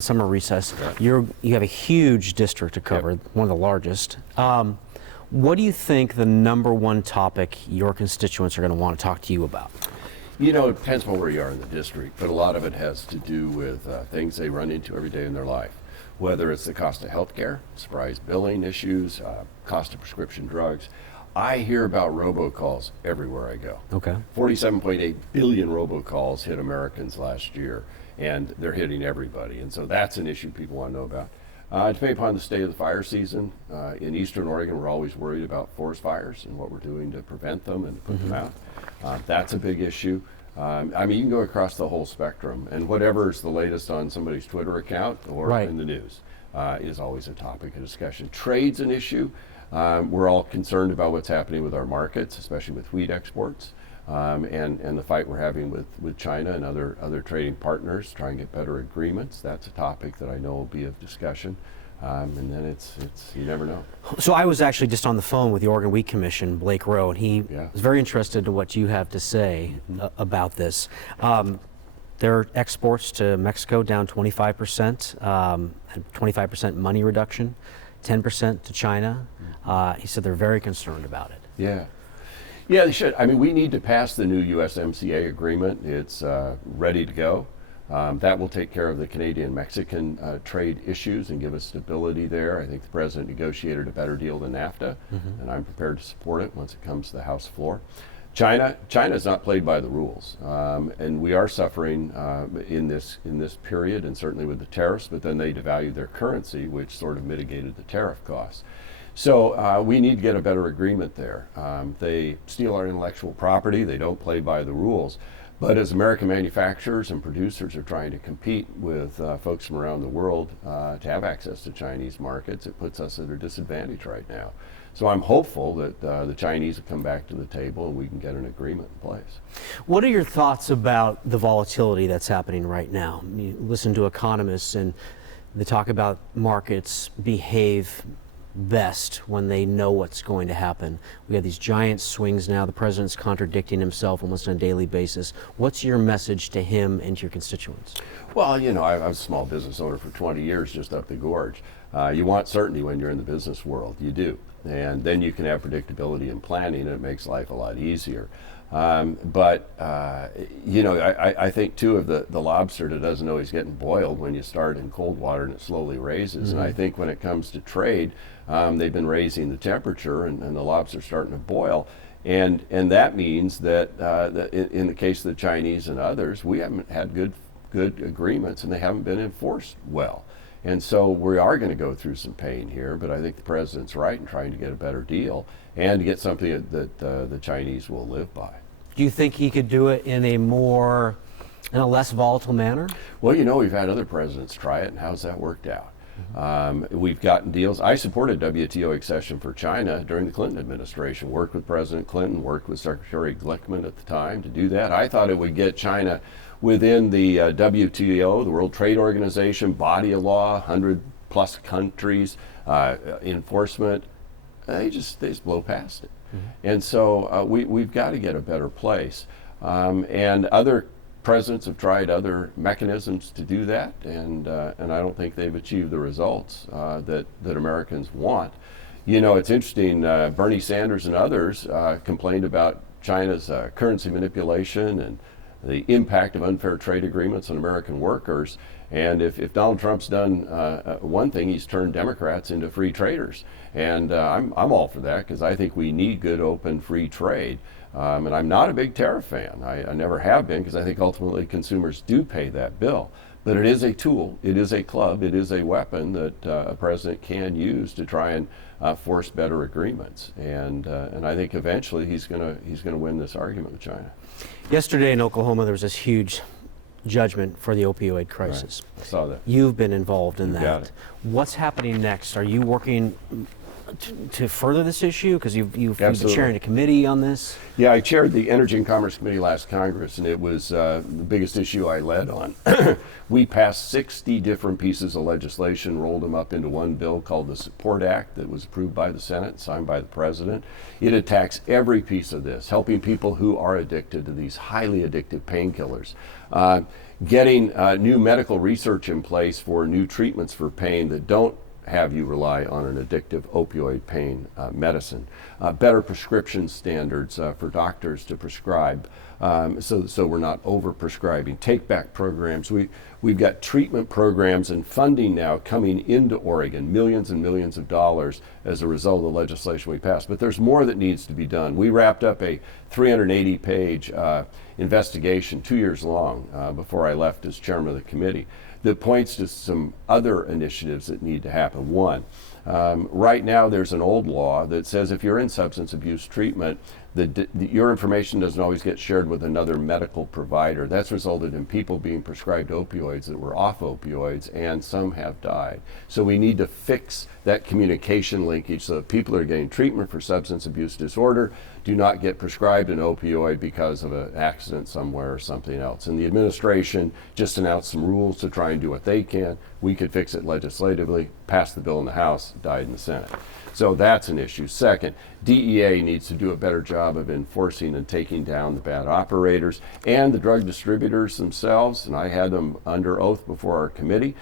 summer recess. Right. You have a huge district to cover, one of the largest. What do you think the number one topic your constituents are going to want to talk to you about? You know, it depends on where you are in the district, but a lot of it has to do with things they run into every day in their life. Whether it's the cost of health care, surprise billing issues, cost of prescription drugs. I hear about robocalls everywhere I go. Okay. 47.8 billion robocalls hit Americans last year, and they're hitting everybody. And so that's an issue people want to know about. Depending upon the state of the fire season, in Eastern Oregon, we're always worried about forest fires and what we're doing to prevent them and to put them out. That's a big issue. I mean, you can go across the whole spectrum, and whatever's the latest on somebody's Twitter account or in the news is always a topic of discussion. Trade's an issue. We're all concerned about what's happening with our markets, especially with wheat exports, and the fight we're having with China and other trading partners, trying to get better agreements. That's a topic that I know will be of discussion. And then it's you never know. So I was actually just on the phone with the Oregon Wheat Commission, Blake Rowe, and he was very interested in what you have to say about this. Their exports to Mexico down 25%, and 25% money reduction, 10% to China. He said they're very concerned about it. Yeah, they should. I mean, we need to pass the new USMCA agreement. It's ready to go. That will take care of the Canadian-Mexican trade issues and give us stability there. I think the president negotiated a better deal than NAFTA, and I'm prepared to support it once it comes to the House floor. China's not played by the rules, and we are suffering in this period, and certainly with the tariffs. But then they devalued their currency, which sort of mitigated the tariff costs. So we need to get a better agreement there. They steal our intellectual property. They don't play by the rules. But as American manufacturers and producers are trying to compete with folks from around the world to have access to Chinese markets, it puts us at a disadvantage right now. So I'm hopeful that the Chinese will come back to the table and we can get an agreement in place. What are your thoughts about the volatility that's happening right now? You listen to economists and they talk about markets behave best when they know what's going to happen. We have these giant swings now. The president's contradicting himself almost on a daily basis. What's your message to him and to your constituents? Well, you know, I was a small business owner for 20 years just up the gorge. You want certainty when you're in the business world. You do. And then you can have predictability and planning, and it makes life a lot easier. But you know, I think too of the lobster that doesn't know he's getting boiled when you start in cold water and it slowly raises. And I think when it comes to trade, they've been raising the temperature and the lobster's starting to boil. And that means that in the case of the Chinese and others, we haven't had good agreements and they haven't been enforced well. And so we are going to go through some pain here, but I think the president's right in trying to get a better deal and to get something that the Chinese will live by. Do you think he could do it in a less volatile manner? Well, you know, we've had other presidents try it, and how's that worked out? We've gotten deals. I supported WTO accession for China during the Clinton administration, worked with President Clinton, worked with Secretary Glickman at the time to do that. I thought it would get China within the WTO, the World Trade Organization, body of law, 100 plus countries, enforcement. They just blow past it. And so we've got to get a better place. And other presidents have tried other mechanisms to do that, and I don't think they've achieved the results that Americans want. You know, it's interesting, Bernie Sanders and others complained about China's currency manipulation and the impact of unfair trade agreements on American workers. And if Donald Trump's done one thing, he's turned Democrats into free traders. And I'm all for that because I think we need good, open, free trade. And I'm not a big tariff fan. I never have been because I think ultimately consumers do pay that bill. But it is a tool, it is a club, it is a weapon that a president can use to try and force better agreements. And I think eventually he's going to win this argument with China. Yesterday in Oklahoma, there was this huge judgment for the opioid crisis. Right. I saw that. You've been involved in that. Got it. What's happening next? Are you working to further this issue? Because you've been chairing a committee on this. Yeah, I chaired the Energy and Commerce Committee last Congress, and it was the biggest issue I led on. We passed 60 different pieces of legislation, rolled them up into one bill called the Support Act that was approved by the Senate, signed by the President. It attacks every piece of this, helping people who are addicted to these highly addictive painkillers. Getting new medical research in place for new treatments for pain that don't have you rely on an addictive opioid pain medicine. Better prescription standards for doctors to prescribe, so we're not over-prescribing. Take-back programs. We've got treatment programs and funding now coming into Oregon, millions and millions of dollars as a result of the legislation we passed. But there's more that needs to be done. We wrapped up a 380-page investigation 2 years long before I left as chairman of the committee that points to some other initiatives that need to happen. One, right now there's an old law that says if you're in substance abuse treatment, your information doesn't always get shared with another medical provider. That's resulted in people being prescribed opioids that were off opioids, and some have died. So we need to fix that communication linkage so that people that are getting treatment for substance abuse disorder do not get prescribed an opioid because of an accident somewhere or something else. And the administration just announced some rules to try and do what they can. We could fix it legislatively, pass the bill in the House, died in the Senate. So that's an issue. Second, DEA needs to do a better job of enforcing and taking down the bad operators, and the drug distributors themselves, and I had them under oath before our committee,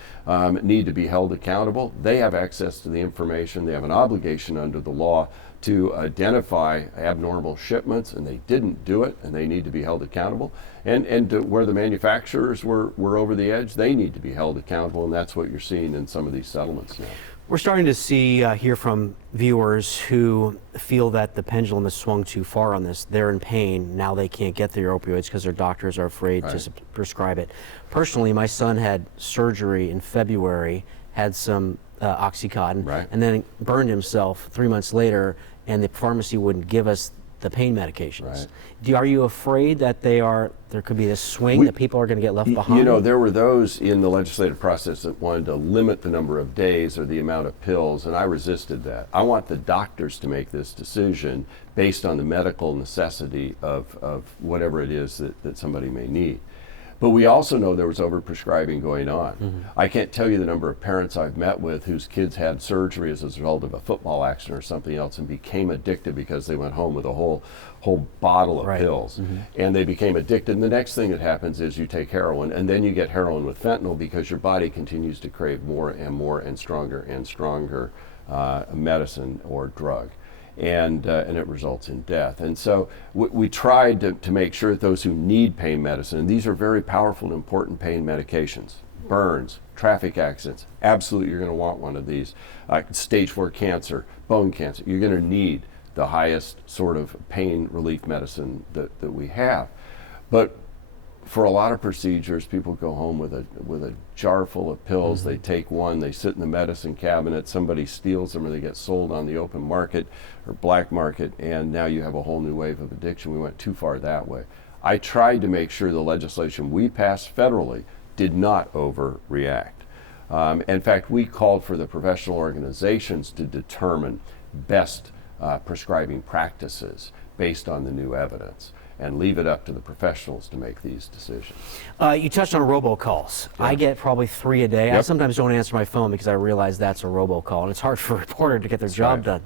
need to be held accountable. They have access to the information. They have an obligation under the law to identify abnormal shipments, and they didn't do it, and they need to be held accountable. And where the manufacturers were over the edge, they need to be held accountable, and that's what you're seeing in some of these settlements now. We're starting to hear from viewers who feel that the pendulum has swung too far on this. They're in pain. Now they can't get their opioids because their doctors are afraid to prescribe it. Personally, my son had surgery in February, had some Oxycontin, and then burned himself 3 months later, and the pharmacy wouldn't give us the pain medications. Are you afraid that there could be this swing that people are going to get left behind? You know, there were those in the legislative process that wanted to limit the number of days or the amount of pills, and I resisted that. I want the doctors to make this decision based on the medical necessity of whatever it is that somebody may need. But we also know there was overprescribing going on. I can't tell you the number of parents I've met with whose kids had surgery as a result of a football accident or something else and became addicted because they went home with a whole bottle of pills. And they became addicted. And the next thing that happens is you take heroin, and then you get heroin with fentanyl because your body continues to crave more and more and stronger medicine or drug. And it results in death. And so we tried to make sure that those who need pain medicine, and these are very powerful and important pain medications, burns, traffic accidents, absolutely you're going to want one of these, stage 4 cancer, bone cancer, you're going to need the highest sort of pain relief medicine that we have. But for a lot of procedures, people go home with a jar full of pills. They take one, they sit in the medicine cabinet, somebody steals them, or they get sold on the open market or black market, and now you have a whole new wave of addiction. We went too far that way. I tried to make sure the legislation we passed federally did not overreact. In fact, we called for the professional organizations to determine best prescribing practices based on the new evidence, and leave it up to the professionals to make these decisions. You touched on robocalls. I get probably 3 a day. I sometimes don't answer my phone because I realize that's a robocall, and it's hard for a reporter to get their job done.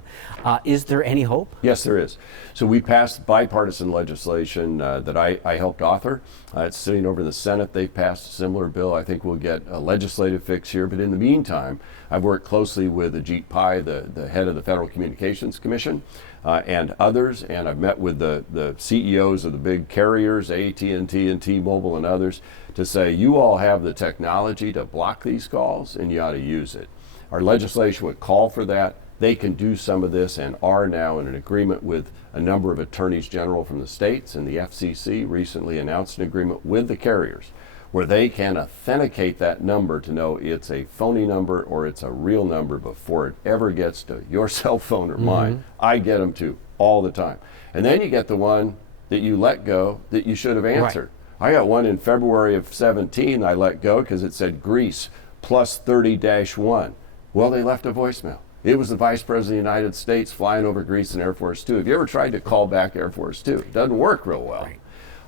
Is there any hope? Yes, there is. So we passed bipartisan legislation that I helped author. It's sitting over in the Senate. They've passed a similar bill. I think we'll get a legislative fix here. But in the meantime, I've worked closely with Ajit Pai, the head of the Federal Communications Commission, and others, and I've met with the CEOs of the big carriers, AT&T and T-Mobile and others, to say, you all have the technology to block these calls, and you ought to use it. Our legislation would call for that. They can do some of this and are now in an agreement with a number of attorneys general from the states, and the FCC recently announced an agreement with the carriers where they can authenticate that number to know it's a phony number or it's a real number before it ever gets to your cell phone or mine. I get them too, all the time. And then you get the one that you let go that you should have answered. I got one in February of 17 I let go because it said Greece plus 30-1. Well, they left a voicemail. It was the Vice President of the United States flying over Greece in Air Force Two. Have you ever tried to call back Air Force Two? It doesn't work real well.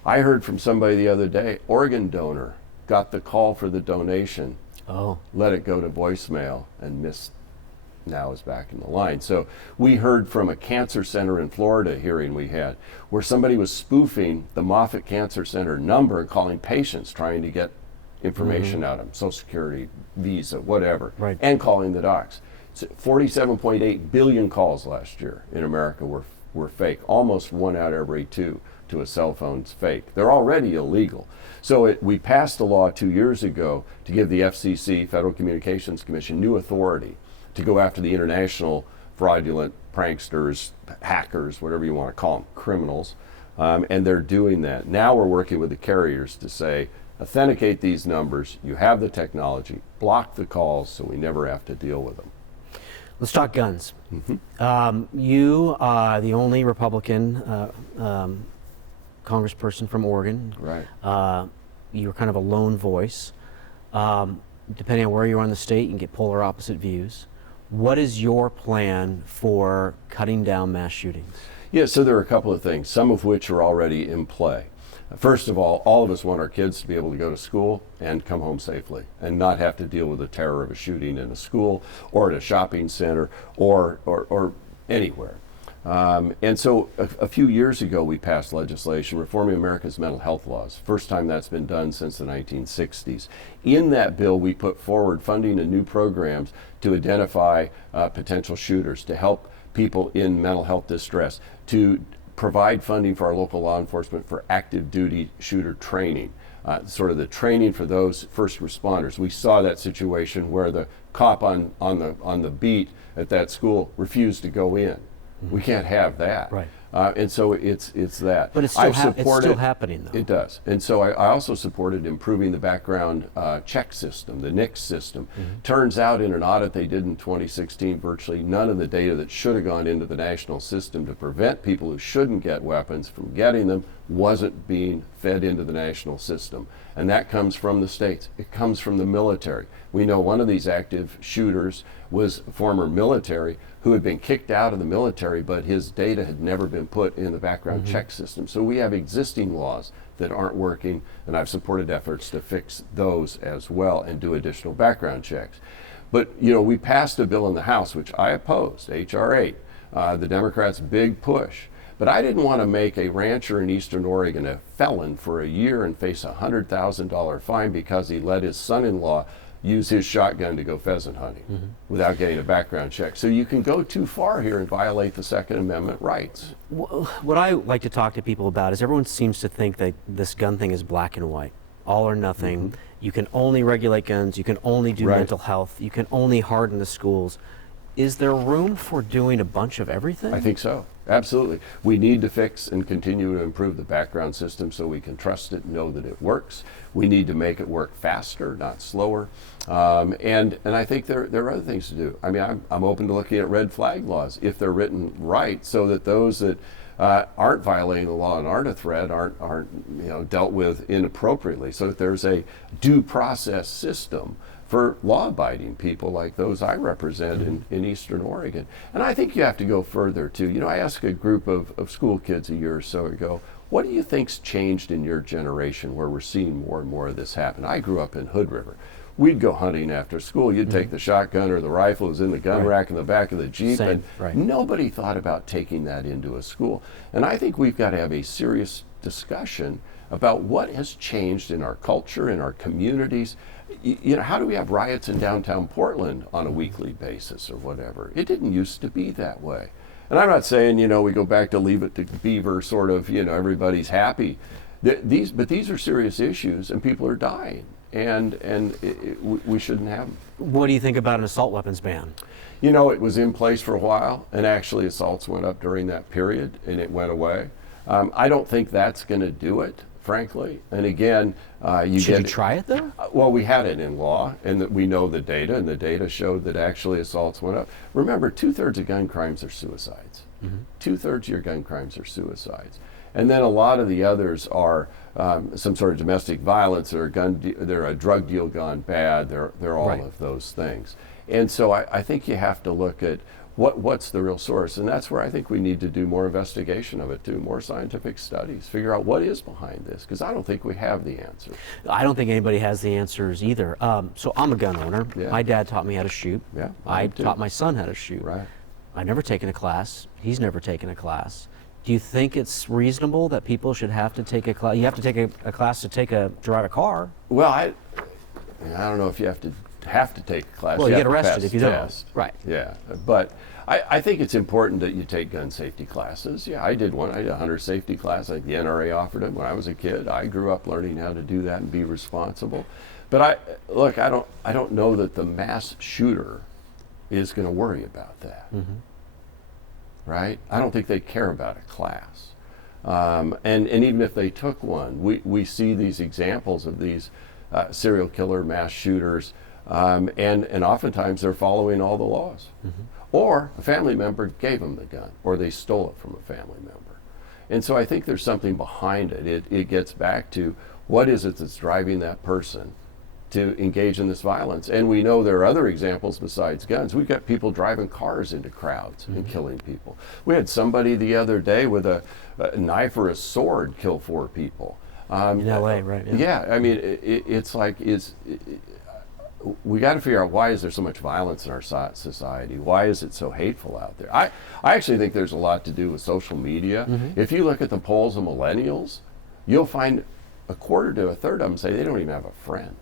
I heard from somebody the other day, organ donor, got the call for the donation, let it go to voicemail, and missed, now is back in the line. So we heard from a cancer center in Florida hearing we had, where somebody was spoofing the Moffitt Cancer Center number and calling patients trying to get information out of them, Social Security, Visa, whatever, Right. and calling the docs. So 47.8 billion calls last year in America were fake. Almost 1 out of every 2 to a cell phone's fake. They're already illegal. So we passed a law 2 years ago to give the FCC, Federal Communications Commission, new authority to go after the international fraudulent pranksters, hackers, whatever you want to call them, criminals. And they're doing that. Now we're working with the carriers to say, authenticate these numbers, you have the technology, block the calls so we never have to deal with them. Let's talk guns. You are the only Republican congressperson from Oregon. Right. You're kind of a lone voice. Depending on where you are in the state, you can get polar opposite views. What is your plan for cutting down mass shootings? Yeah, so there are a couple of things, some of which are already in play. First of all of us want our kids to be able to go to school and come home safely and not have to deal with the terror of a shooting in a school or at a shopping center or anywhere. And so a few years ago we passed legislation reforming America's mental health laws. First time that's been done since the 1960s. In that bill we put forward funding and new programs to identify potential shooters, to help people in mental health distress, to provide funding for our local law enforcement for active duty shooter training, sort of the training for those first responders. We saw that situation where the cop on the beat at that school refused to go in. We can't have that. Right. And so it's that. But it's still, it's still happening, though. It does. And so I also supported improving the background check system, the NICS system. Turns out in an audit they did in 2016, virtually none of the data that should have gone into the national system to prevent people who shouldn't get weapons from getting them wasn't being fed into the national system. And that comes from the states. It comes from the military. We know one of these active shooters was former military who had been kicked out of the military, but his data had never been put in the background check system. So we have existing laws that aren't working, and I've supported efforts to fix those as well and do additional background checks. But we passed a bill in the House, which I opposed, H.R. 8, the Democrats' big push. But I didn't want to make a rancher in Eastern Oregon a felon for a year and face a $100,000 fine because he let his son-in-law use his shotgun to go pheasant hunting without getting a background check. So you can go too far here and violate the Second Amendment rights. What I like to talk to people about is everyone seems to think that this gun thing is black and white, all or nothing. You can only regulate guns, you can only do mental health, you can only harden the schools. Is there room for doing a bunch of everything? I think so. Absolutely. We need to fix and continue to improve the background system so we can trust it and know that it works. We need to make it work faster, not slower. And I think there are other things to do. I mean, I'm open to looking at red flag laws if they're written right, so that those that aren't violating the law and aren't a threat aren't dealt with inappropriately, so that there's a due process system for law-abiding people like those I represent in Eastern Oregon. And I think you have to go further too. I asked a group of school kids a year or so ago, what do you think's changed in your generation where we're seeing more and more of this happen? I grew up in Hood River. We'd go hunting after school. You'd take the shotgun or the rifle, it was in the gun rack in the back of the Jeep, and nobody thought about taking that into a school. And I think we've got to have a serious discussion about what has changed in our culture, in our communities. How do we have riots in downtown Portland on a weekly basis or whatever? It didn't used to be that way. And I'm not saying, we go back to Leave It to Beaver, sort of, everybody's happy. But these are serious issues, and people are dying, and we shouldn't have them. What do you think about an assault weapons ban? It was in place for a while, and actually assaults went up during that period, and it went away. I don't think that's going to do it, frankly. And again, Should you try it though? Well, we had it in law, and that we know the data, and the data showed that actually assaults went up. Remember, 2/3 of gun crimes are suicides. 2/3 of your gun crimes are suicides. And then a lot of the others are some sort of domestic violence, or they're a drug deal gone bad. They're all of those things. And so I think you have to look at what's the real source, and that's where I think we need to do more investigation of it too, more scientific studies, figure out what is behind this, because I don't think we have the answer. I don't think anybody has the answers either. So I'm a gun owner. Yeah. My dad taught me how to shoot. Yeah, I taught my son how to shoot. Right. I've never taken a class. He's never taken a class. Do you think it's reasonable that people should have to take a class? You have to take a class to drive a car. Well, I don't know if you have to take a class. Well, you have get to arrested pass if you the don't. test. Right. Yeah, but I think it's important that you take gun safety classes. Yeah, I did one. I did a hunter safety class. Like the NRA offered them when I was a kid. I grew up learning how to do that and be responsible. But I don't know that the mass shooter is going to worry about that. Right? I don't think they care about a class. And even if they took one, we see these examples of these serial killer mass shooters, and oftentimes they're following all the laws. Or a family member gave them the gun, or they stole it from a family member. And so I think there's something behind it. It gets back to what is it that's driving that person to engage in this violence. And we know there are other examples besides guns. We've got people driving cars into crowds and killing people. We had somebody the other day with a knife or a sword kill 4 people. In LA, right? Yeah, I mean, it's like, we got to figure out, why is there so much violence in our society? Why is it so hateful out there? I actually think there's a lot to do with social media. If you look at the polls of millennials, you'll find a quarter to a third of them say they don't even have a friend.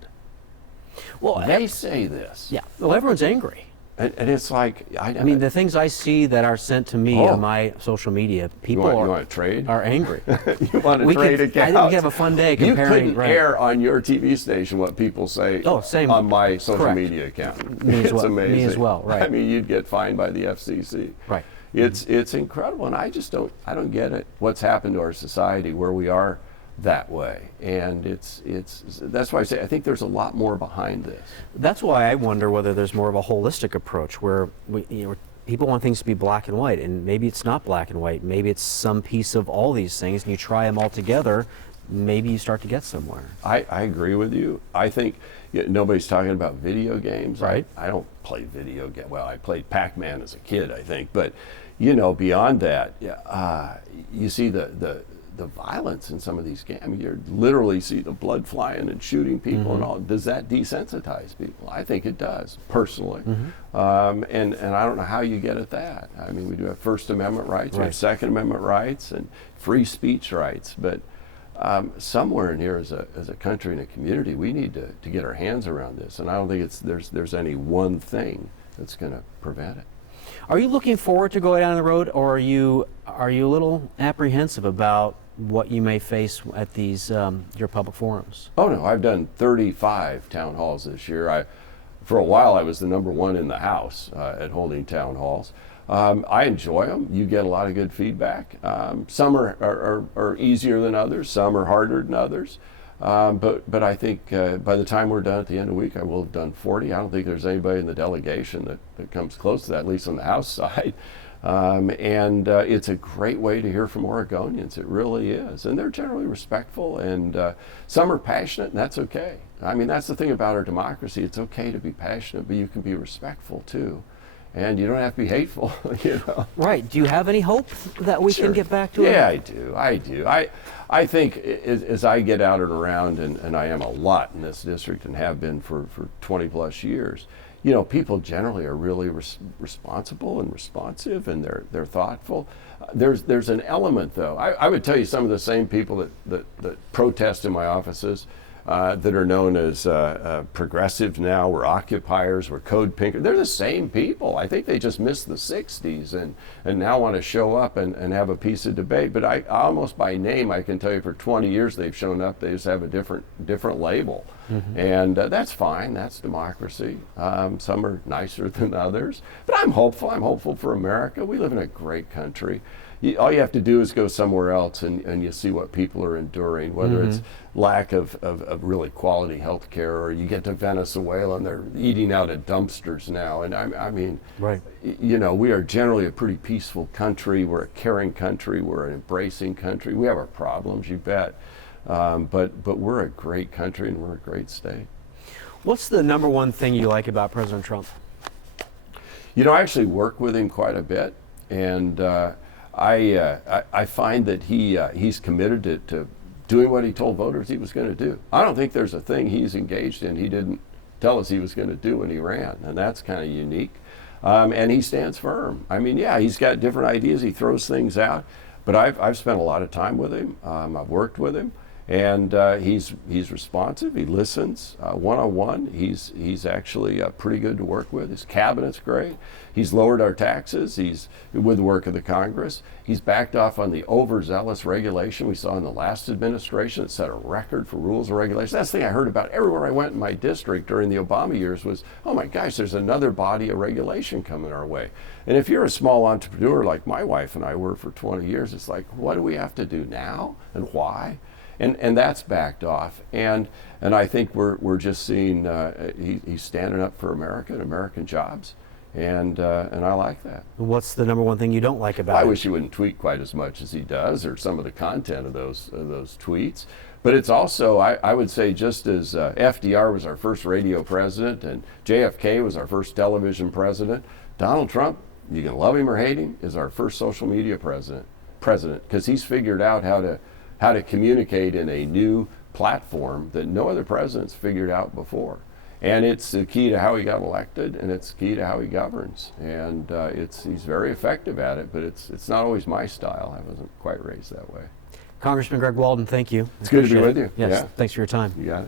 Well, They say this. yeah. Well, everyone's angry. And it's like, I mean, the things I see that are sent to me on my social media, people you want to trade? are angry. You want to trade accounts? I think we could have a fun day comparing. You couldn't air on your TV station what people say on my social media account. Me as It's well. amazing. Me as well, right. I mean, you'd get fined by the FCC. Right. It's incredible, and I don't get it. What's happened to our society where we are that way, and that's why I say I think there's a lot more behind this. That's why I wonder whether there's more of a holistic approach where people want things to be black and white, and maybe it's not black and white. Maybe it's some piece of all these things, and you try them all together. Maybe you start to get somewhere. I agree with you. I think nobody's talking about video games. Right. I don't play video games. Well, I played Pac-Man as a kid, I think, but beyond that, you see the violence in some of these games. I mean, you literally see the blood flying and shooting people and all. Does that desensitize people? I think it does, personally. And I don't know how you get at that. I mean, we do have First Amendment rights, we have Second Amendment rights, and free speech rights. But somewhere in here, as a country and a community, we need to get our hands around this. And I don't think there's any one thing that's going to prevent it. Are you looking forward to going down the road, or are you a little apprehensive about what you may face at these your public forums? Oh no, I've done 35 town halls this year. For a while I was the #1 in the House at holding town halls. I enjoy them. You get a lot of good feedback. Some are easier than others. Some are harder than others. But I think by the time we're done at the end of the week, I will have done 40. I don't think there's anybody in the delegation that comes close to that, at least on the House side. And it's a great way to hear from Oregonians. It really is. And they're generally respectful, and some are passionate, and that's okay. I mean, that's the thing about our democracy. It's okay to be passionate, but you can be respectful too. And you don't have to be hateful, Right. Do you have any hope that we can get back to it? Yeah, I do. I think as I get out and around, and I am a lot in this district and have been for 20 plus years, people generally are really responsible and responsive, and they're thoughtful. There's an element, though. I would tell you some of the same people that protest in my offices that are known as progressives now, we're occupiers, we're code pinkers. They're the same people. I think they just missed the 60s and now want to show up and have a piece of debate. But I almost by name, I can tell you for 20 years they've shown up. They just have a different label. And that's fine. That's democracy. Some are nicer than others. But I'm hopeful. I'm hopeful for America. We live in a great country. All you have to do is go somewhere else and you see what people are enduring, whether it's lack of really quality health care, or you get to Venezuela and they're eating out of dumpsters now. And I mean, we are generally a pretty peaceful country. We're a caring country. We're an embracing country. We have our problems, you bet. But we're a great country and we're a great state. What's the #1 thing you like about President Trump? I actually work with him quite a bit, and I find that he's committed to doing what he told voters he was going to do. I don't think there's a thing he's engaged in he didn't tell us he was going to do when he ran, and that's kind of unique. And he stands firm. I mean, yeah, he's got different ideas. He throws things out, but I've spent a lot of time with him. I've worked with him, And he's responsive. He listens one-on-one. He's actually pretty good to work with. His cabinet's great. He's lowered our taxes. He's with the work of the Congress. He's backed off on the overzealous regulation we saw in the last administration that set a record for rules and regulations. That's the thing I heard about everywhere I went in my district during the Obama years was, oh my gosh, there's another body of regulation coming our way. And if you're a small entrepreneur like my wife and I were for 20 years, it's like, what do we have to do now and why? And that's backed off, and I think we're just seeing he's standing up for America and American jobs, and I like that. What's the number one thing you don't like about I it? wish he wouldn't tweet quite as much as he does, or some of the content of those tweets. But it's also, I would say, just as FDR was our first radio president and JFK was our first television president, Donald Trump, you can love him or hate him, is our first social media president, because he's figured out how to communicate in a new platform that no other president's figured out before. And it's the key to how he got elected, and it's key to how he governs. And he's very effective at it, but it's not always my style. I wasn't quite raised that way. Congressman Greg Walden, thank you. It's good to be with you. Yes, Yeah. thanks for your time. You got it.